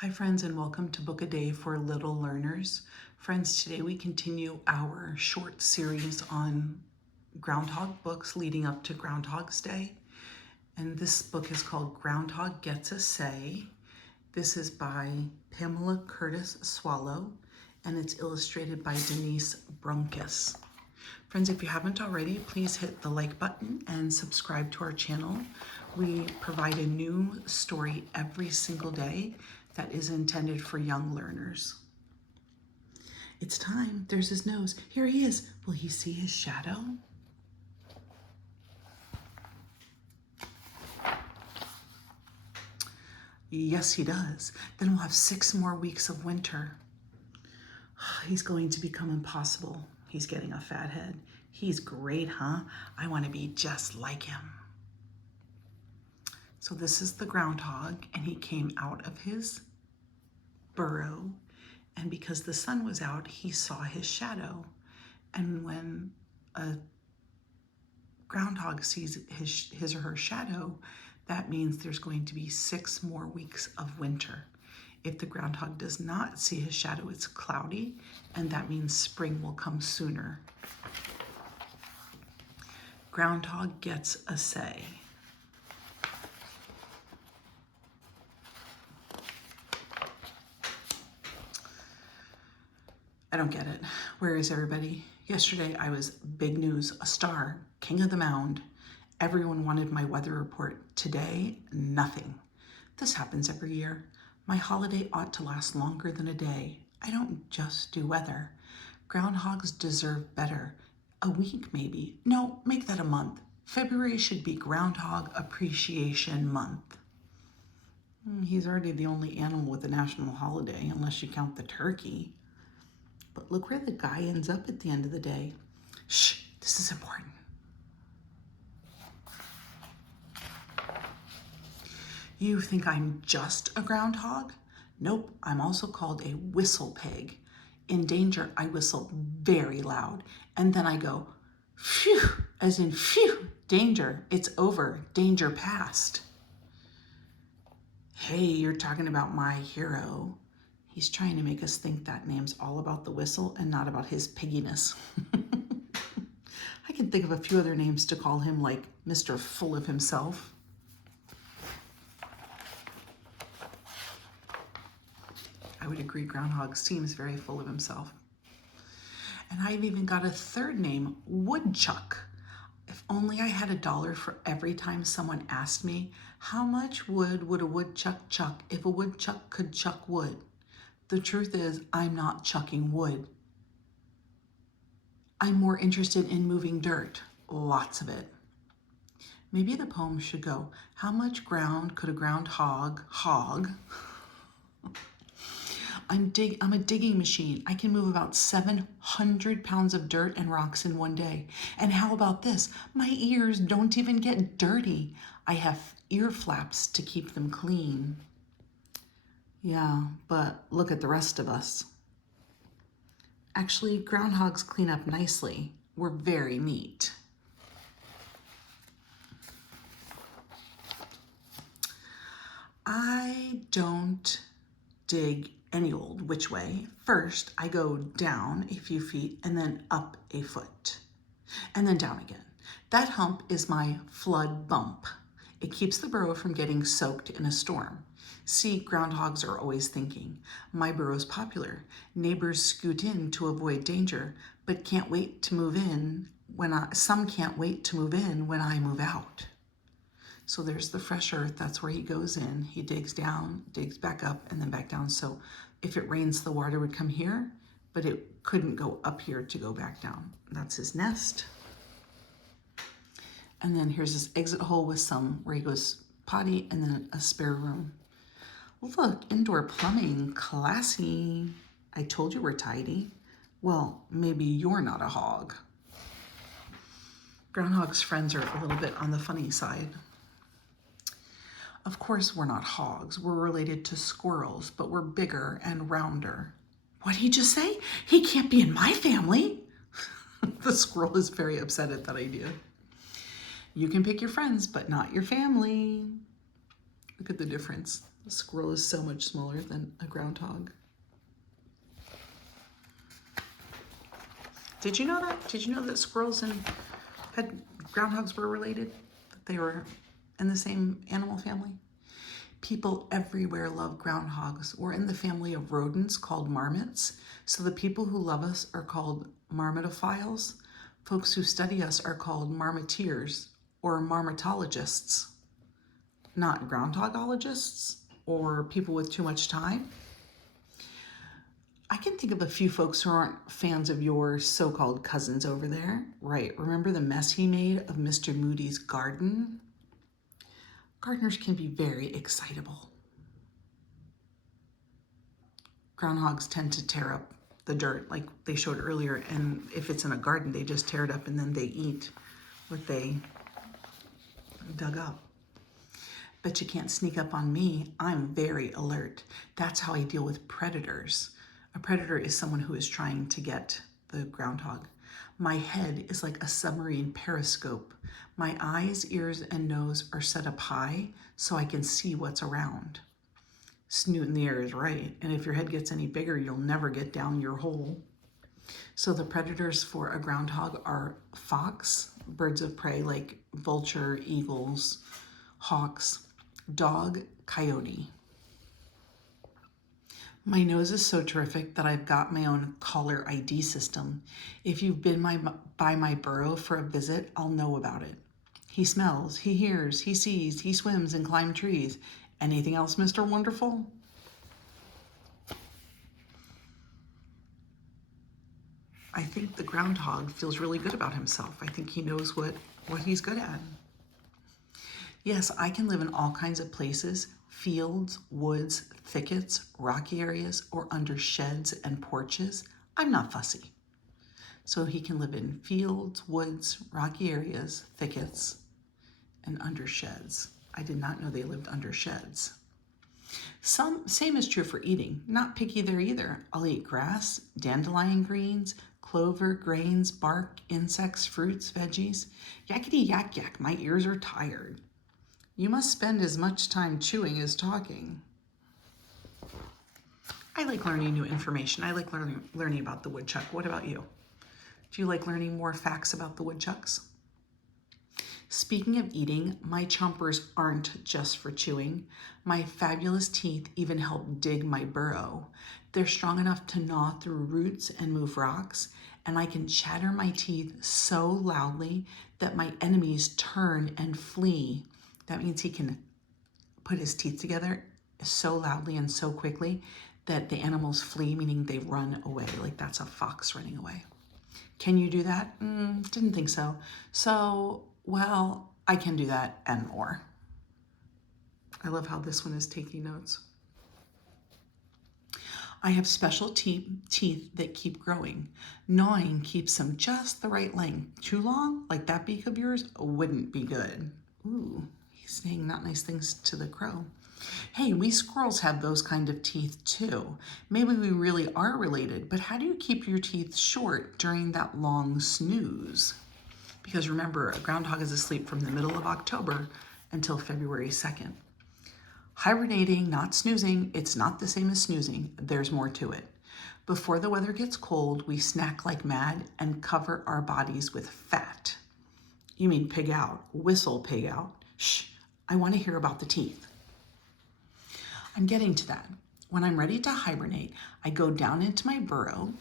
Hi friends, and welcome to Book a Day for Little Learners. Friends, today we continue our short series on Groundhog books leading up to Groundhog's Day. And this book is called Groundhog Gets a Say. This is by Pamela Curtis Swallow, and it's illustrated by Denise Brunkus. Friends, if you haven't already, please hit the like button and subscribe to our channel. We provide a new story every single day that is intended for young learners. It's time. There's his nose. Here he is. Will he see his shadow? Yes, he does. Then we'll have 6 more weeks of winter. He's going to become impossible. He's getting a fat head. He's great, huh? I want to be just like him. So this is the groundhog, and he came out of his burrow, and because the sun was out, he saw his shadow. And when a groundhog sees his or her shadow, that means there's going to be 6 more weeks of winter. If the groundhog does not see his shadow, it's cloudy, and that means spring will come sooner. Groundhog gets a say. I don't get it. Where is everybody? Yesterday I was big news, a star, king of the mound. Everyone wanted my weather report. Today, nothing. This happens every year. My holiday ought to last longer than a day. I don't just do weather. Groundhogs deserve better. A week maybe. No, make that a month. February should be Groundhog Appreciation Month. He's already the only animal with a national holiday, unless you count the turkey. But look where the guy ends up at the end of the day. Shh, this is important. You think I'm just a groundhog? Nope, I'm also called a whistle pig. In danger, I whistle very loud, and then I go, phew, as in phew, danger, it's over, danger past. Hey, you're talking about my hero. He's trying to make us think that name's all about the whistle and not about his pigginess. I can think of a few other names to call him, like Mr. Full of Himself. I would agree, Groundhog seems very full of himself. And I've even got a third name, Woodchuck. If only I had $1 for every time someone asked me, how much wood would a woodchuck chuck if a woodchuck could chuck wood? The truth is, I'm not chucking wood. I'm more interested in moving dirt, lots of it. Maybe the poem should go, how much ground could a groundhog hog? I'm a digging machine. I can move about 700 pounds of dirt and rocks in one day. And how about this? My ears don't even get dirty. I have ear flaps to keep them clean. Yeah, but look at the rest of us. Actually, groundhogs clean up nicely. We're very neat. I don't dig any old which way. First, I go down a few feet and then up a foot and then down again. That hump is my flood bump. It keeps the burrow from getting soaked in a storm. See, groundhogs are always thinking. My burrow's popular. Neighbors scoot in to avoid danger, but can't wait to move in some can't wait to move in when I move out. So there's the fresh earth, that's where he goes in. He digs down, digs back up, and then back down. So if it rains, the water would come here, but it couldn't go up here to go back down. That's his nest. And then here's his exit hole with where he goes potty, and then a spare room. Look, indoor plumbing, classy. I told you we're tidy. Well, maybe you're not a hog. Groundhog's friends are a little bit on the funny side. Of course, we're not hogs. We're related to squirrels, but we're bigger and rounder. What did he just say? He can't be in my family. The squirrel is very upset at that idea. You can pick your friends, but not your family. Look at the difference. A squirrel is so much smaller than a groundhog. Did you know that? Did you know that squirrels and groundhogs were related? That they were in the same animal family? People everywhere love groundhogs. We're in the family of rodents called marmots. So the people who love us are called marmotophiles. Folks who study us are called marmoteers or marmotologists, not groundhogologists or people with too much time. I can think of a few folks who aren't fans of your so-called cousins over there. Right, remember the mess he made of Mr. Moodys' garden? Gardeners can be very excitable. Groundhogs tend to tear up the dirt like they showed earlier, and if it's in a garden, they just tear it up and then they eat what they dug up. But you can't sneak up on me. I'm very alert. That's how I deal with predators. A predator is someone who is trying to get the groundhog. My head is like a submarine periscope. My eyes, ears, and nose are set up high so I can see what's around. Snoot in the air is right, and if your head gets any bigger, you'll never get down your hole. So the predators for a groundhog are fox, birds of prey like vulture, eagles, hawks, dog, coyote. My nose is so terrific that I've got my own caller ID system. If you've been by my burrow for a visit, I'll know about it. He smells, he hears, he sees, he swims and climbs trees. Anything else, Mr. Wonderful? I think the groundhog feels really good about himself. I think he knows what he's good at. Yes, I can live in all kinds of places, fields, woods, thickets, rocky areas, or under sheds and porches. I'm not fussy. So he can live in fields, woods, rocky areas, thickets, and under sheds. I did not know they lived under sheds. Same is true for eating. Not picky there either. I'll eat grass, dandelion greens, clover, grains, bark, insects, fruits, veggies. Yakety yak yak, my ears are tired. You must spend as much time chewing as talking. I like learning new information. I like learning about the woodchuck. What about you? Do you like learning more facts about the woodchucks? Speaking of eating, my chompers aren't just for chewing. My fabulous teeth even help dig my burrow. They're strong enough to gnaw through roots and move rocks, and I can chatter my teeth so loudly that my enemies turn and flee. That means he can put his teeth together so loudly and so quickly that the animals flee, meaning they run away, like that's a fox running away. Can you do that? Didn't think so. So, well, I can do that and more. I love how this one is taking notes. I have special teeth that keep growing. Gnawing keeps them just the right length. Too long, like that beak of yours, wouldn't be good. Ooh, he's saying not nice things to the crow. Hey, we squirrels have those kind of teeth too. Maybe we really are related, but how do you keep your teeth short during that long snooze? Because remember, a groundhog is asleep from the middle of October until February 2nd. Hibernating, not snoozing, it's not the same as snoozing. There's more to it. Before the weather gets cold, we snack like mad and cover our bodies with fat. You mean pig out, whistle pig out. Shh, I want to hear about the teeth. I'm getting to that. When I'm ready to hibernate, I go down into my burrow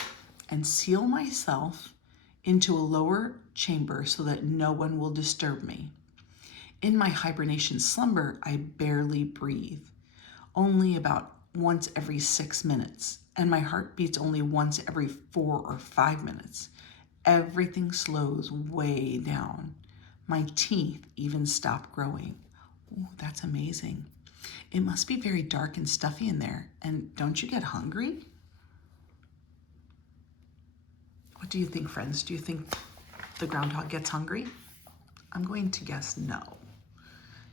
and seal myself into a lower chamber so that no one will disturb me. In my hibernation slumber, I barely breathe, only about once every 6 minutes, and my heart beats only once every 4 or 5 minutes. Everything slows way down. My teeth even stop growing. Ooh, that's amazing. It must be very dark and stuffy in there. And don't you get hungry? What do you think, friends? Do you think the groundhog gets hungry? I'm going to guess no,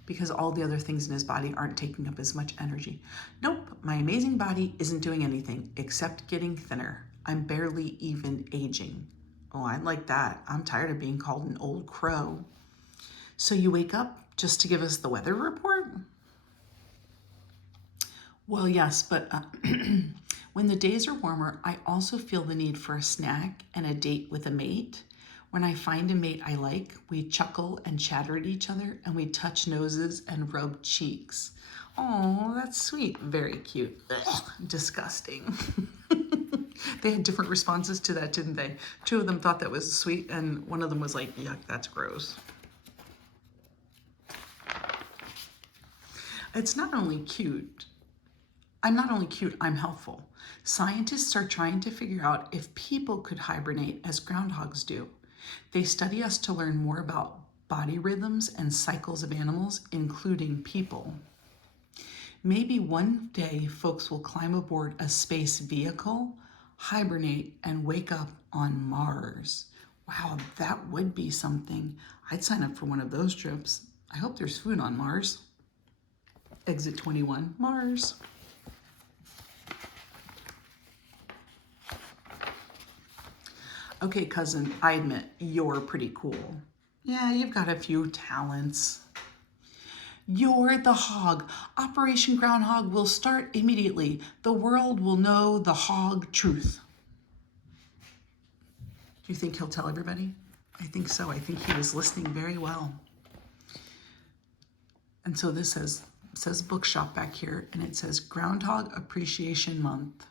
because all the other things in his body aren't taking up as much energy. Nope, my amazing body isn't doing anything except getting thinner. I'm barely even aging. Oh, I like that. I'm tired of being called an old crow. So you wake up just to give us the weather report? Well, yes, but when the days are warmer, I also feel the need for a snack and a date with a mate. When I find a mate I like, we chuckle and chatter at each other, and we touch noses and rub cheeks. Oh, that's sweet. Very cute. Ugh, disgusting. They had different responses to that, didn't they? Two of them thought that was sweet, and one of them was like, yuck, that's gross. It's not only cute. I'm not only cute, I'm helpful. Scientists are trying to figure out if people could hibernate as groundhogs do. They study us to learn more about body rhythms and cycles of animals, including people. Maybe one day folks will climb aboard a space vehicle, hibernate, and wake up on Mars. Wow, that would be something. I'd sign up for one of those trips. I hope there's food on Mars. Exit 21, Mars. Okay, cousin, I admit, you're pretty cool. Yeah, you've got a few talents. You're the hog. Operation Groundhog will start immediately. The world will know the hog truth. Do you think he'll tell everybody? I think so. I think he was listening very well. And so this says bookshop back here, and it says Groundhog Appreciation Month.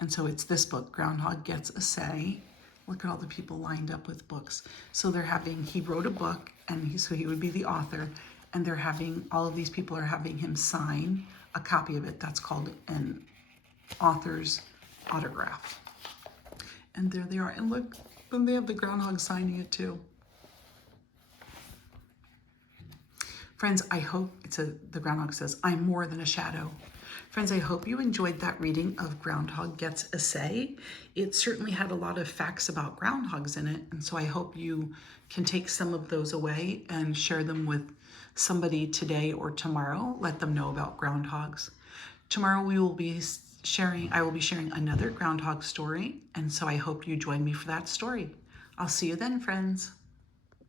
And so it's this book, Groundhog Gets a Say. Look at all the people lined up with books. So he wrote a book, and so he would be the author, and all of these people are having him sign a copy of it. That's called an author's autograph. And there they are. And look, then they have the groundhog signing it too. Friends, I hope, the groundhog says, I'm more than a shadow. Friends, I hope you enjoyed that reading of Groundhog Gets a Say. It certainly had a lot of facts about groundhogs in it, and so I hope you can take some of those away and share them with somebody today or tomorrow. Let them know about groundhogs. Tomorrow I will be sharing another groundhog story, and so I hope you join me for that story. I'll see you then, friends.